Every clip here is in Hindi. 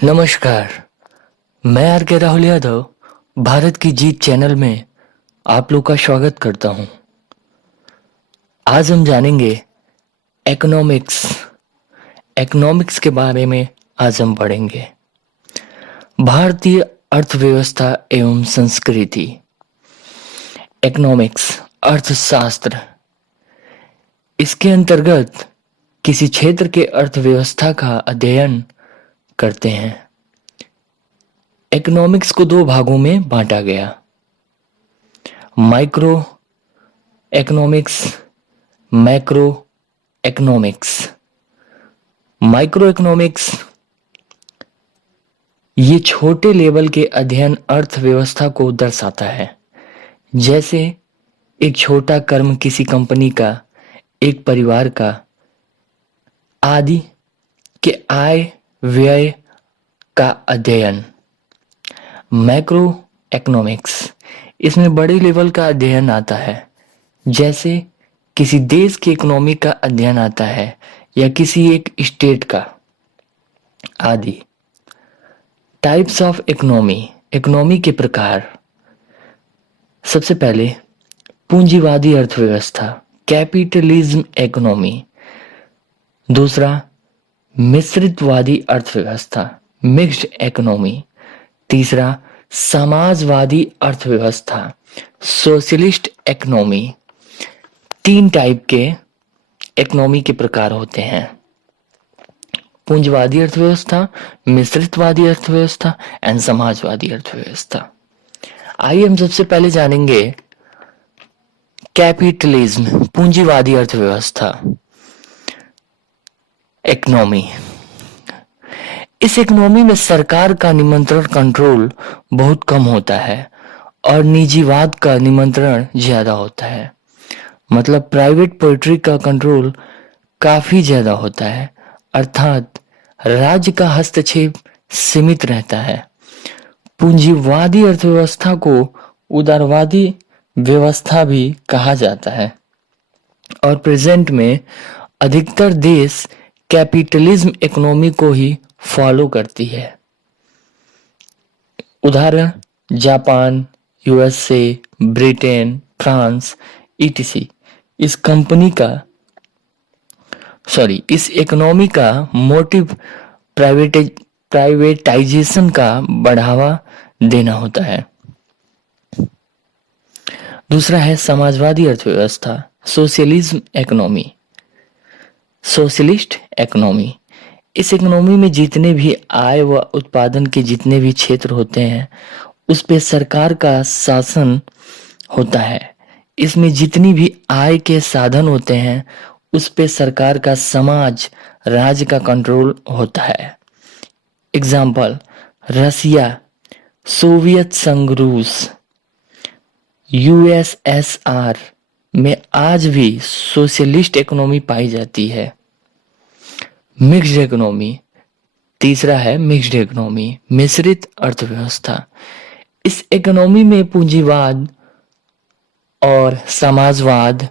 नमस्कार। मैं आर के राहुल यादव भारत की जीत चैनल में आप लोग का स्वागत करता हूं। आज हम जानेंगे इकोनॉमिक्स। इकोनॉमिक्स के बारे में आज हम पढ़ेंगे। भारतीय अर्थव्यवस्था एवं संस्कृति। इकोनॉमिक्स अर्थशास्त्र। इसके अंतर्गत किसी क्षेत्र के अर्थव्यवस्था का अध्ययन करते हैं। इकोनॉमिक्स को दो भागों में बांटा गया, micro economics, macro economics. Micro economics ये छोटे लेवल के अध्ययन अर्थव्यवस्था को दर्शाता है, जैसे एक छोटा कर्म किसी कंपनी का, एक परिवार का आदि के आय व्यय का अध्ययन। मैक्रो इकोनॉमिक्स इसमें बड़े लेवल का अध्ययन आता है, जैसे किसी देश की इकोनॉमी का अध्ययन आता है या किसी एक स्टेट का आदि। Types of economy. इकोनॉमी के प्रकार। सबसे पहले पूंजीवादी अर्थव्यवस्था, कैपिटलिज्म इकोनॉमी। दूसरा मिश्रितवादी अर्थव्यवस्था, मिक्स्ड इकोनॉमी। तीसरा समाजवादी अर्थव्यवस्था, सोशलिस्ट इकोनॉमी। तीन टाइप के इकोनॉमी के प्रकार होते हैं, पूंजीवादी अर्थव्यवस्था, मिश्रितवादी अर्थव्यवस्था एंड समाजवादी अर्थव्यवस्था। आइए हम सबसे पहले जानेंगे कैपिटलिज्म, पूंजीवादी अर्थव्यवस्था इकोनॉमी। इस इकोनॉमी में सरकार का नियंत्रण कंट्रोल बहुत कम होता है और निजीवाद का नियंत्रण ज्यादा होता है। मतलब प्राइवेट प्रॉपर्टी का कंट्रोल काफी ज्यादा होता है, अर्थात राज्य का हस्तक्षेप सीमित रहता है। पूंजीवादी अर्थव्यवस्था को उदारवादी व्यवस्था भी कहा जाता है और प्रेजेंट में अधिकतर देश कैपिटलिज्म इकोनॉमी को ही फॉलो करती है। उदाहरण Japan, USA, Britain, France etc. इस इकोनॉमी का मोटिव प्राइवेटाइजेशन का बढ़ावा देना होता है। दूसरा है समाजवादी अर्थव्यवस्था, सोशलिज्म इकोनॉमी, सोशलिस्ट इकोनॉमी। इस इकोनॉमी में जितने भी आय व उत्पादन के जितने भी क्षेत्र होते हैं उस पे सरकार का शासन होता है। इसमें जितनी भी आय के साधन होते हैं उस पे सरकार का, समाज, राज्य का कंट्रोल होता है। एग्जाम्पल रसिया, सोवियत संघ रूस, यूएसएसआर में आज भी सोशलिस्ट इकोनॉमी पाई जाती है। Mixed economy. तीसरा है मिक्स्ड इकोनॉमी, मिश्रित अर्थव्यवस्था। इस इकोनॉमी में पूंजीवाद और समाजवाद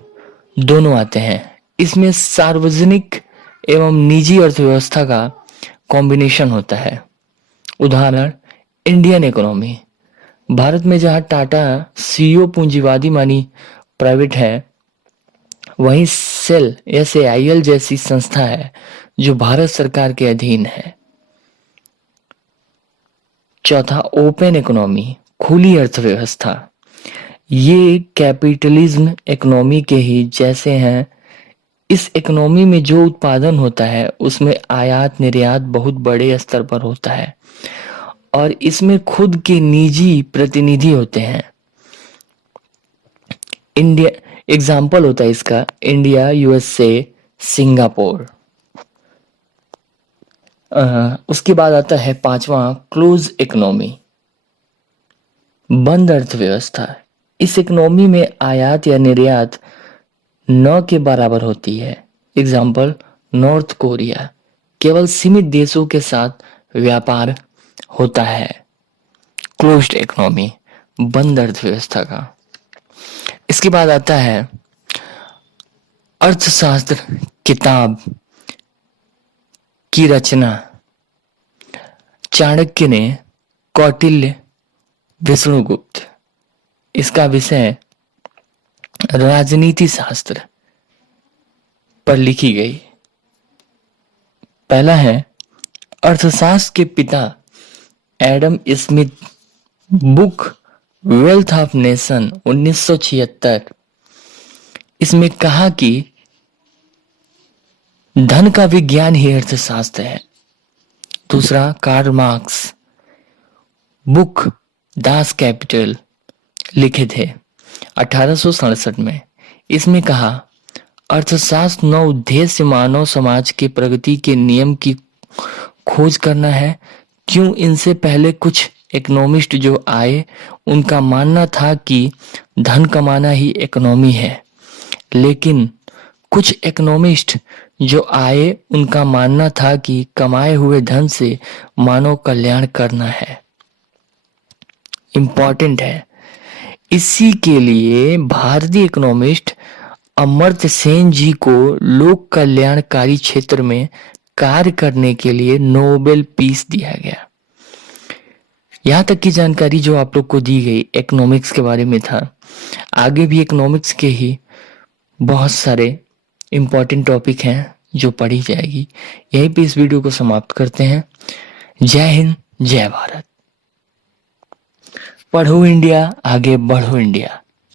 दोनों आते हैं। इसमें सार्वजनिक एवं निजी अर्थव्यवस्था का कॉम्बिनेशन होता है। उदाहरण इंडियन इकोनॉमी। भारत में जहां टाटा सीईओ पूंजीवादी मानी प्राइवेट है, वहीं सेल SAIL जैसी संस्था है जो भारत सरकार के अधीन है। चौथा ओपन इकोनॉमी, खुली अर्थव्यवस्था। ये कैपिटलिज्म इकोनॉमी के ही जैसे हैं। इस इकोनॉमी में जो उत्पादन होता है उसमें आयात निर्यात बहुत बड़े स्तर पर होता है और इसमें खुद के निजी प्रतिनिधि होते हैं। इंडिया एग्जाम्पल होता है इसका, इंडिया, यूएसए, सिंगापुर। उसके बाद आता है पांचवा क्लोज इकोनॉमी, बंद अर्थव्यवस्था। इस इकोनॉमी में आयात या निर्यात न के बराबर होती है। एग्जाम्पल नॉर्थ कोरिया, केवल सीमित देशों के साथ व्यापार होता है। क्लोज्ड इकोनॉमी, बंद अर्थव्यवस्था का। इसके बाद आता है अर्थशास्त्र किताब की रचना चाणक्य ने कौटिल्य, विष्णुगुप्त। इसका विषय राजनीति शास्त्र पर लिखी गई। पहला है अर्थशास्त्र के पिता Adam Smith, book wealth of nation 1976। इसमें कहा कि धन का विज्ञान ही अर्थशास्त्र है। दूसरा Karl Marx, book Das Kapital लिखे थे 1867 में। इसमें कहा अर्थशास्त्र नौ उद्देश्य मानव समाज के प्रगति के नियम की खोज करना है। क्यों इनसे पहले कुछ इकोनॉमिस्ट जो आए उनका मानना था कि धन कमाना ही इकोनॉमी है, लेकिन कुछ इकोनॉमिस्ट जो आए उनका मानना था कि कमाए हुए धन से मानव कल्याण करना है, इम्पोर्टेंट है। इसी के लिए भारतीय इकोनॉमिस्ट अमर्त्य सेन जी को लोक कल्याणकारी क्षेत्र में कार्य करने के लिए नोबेल पीस दिया गया। यहां तक की जानकारी जो आप लोग को दी गई इकोनॉमिक्स के बारे में था। आगे भी इकोनॉमिक्स के ही बहुत सारे इंपॉर्टेंट टॉपिक हैं जो पढ़ी जाएगी। यहीं पे इस वीडियो को समाप्त करते हैं। जय हिंद, जय भारत। पढ़ो इंडिया, आगे बढ़ो इंडिया।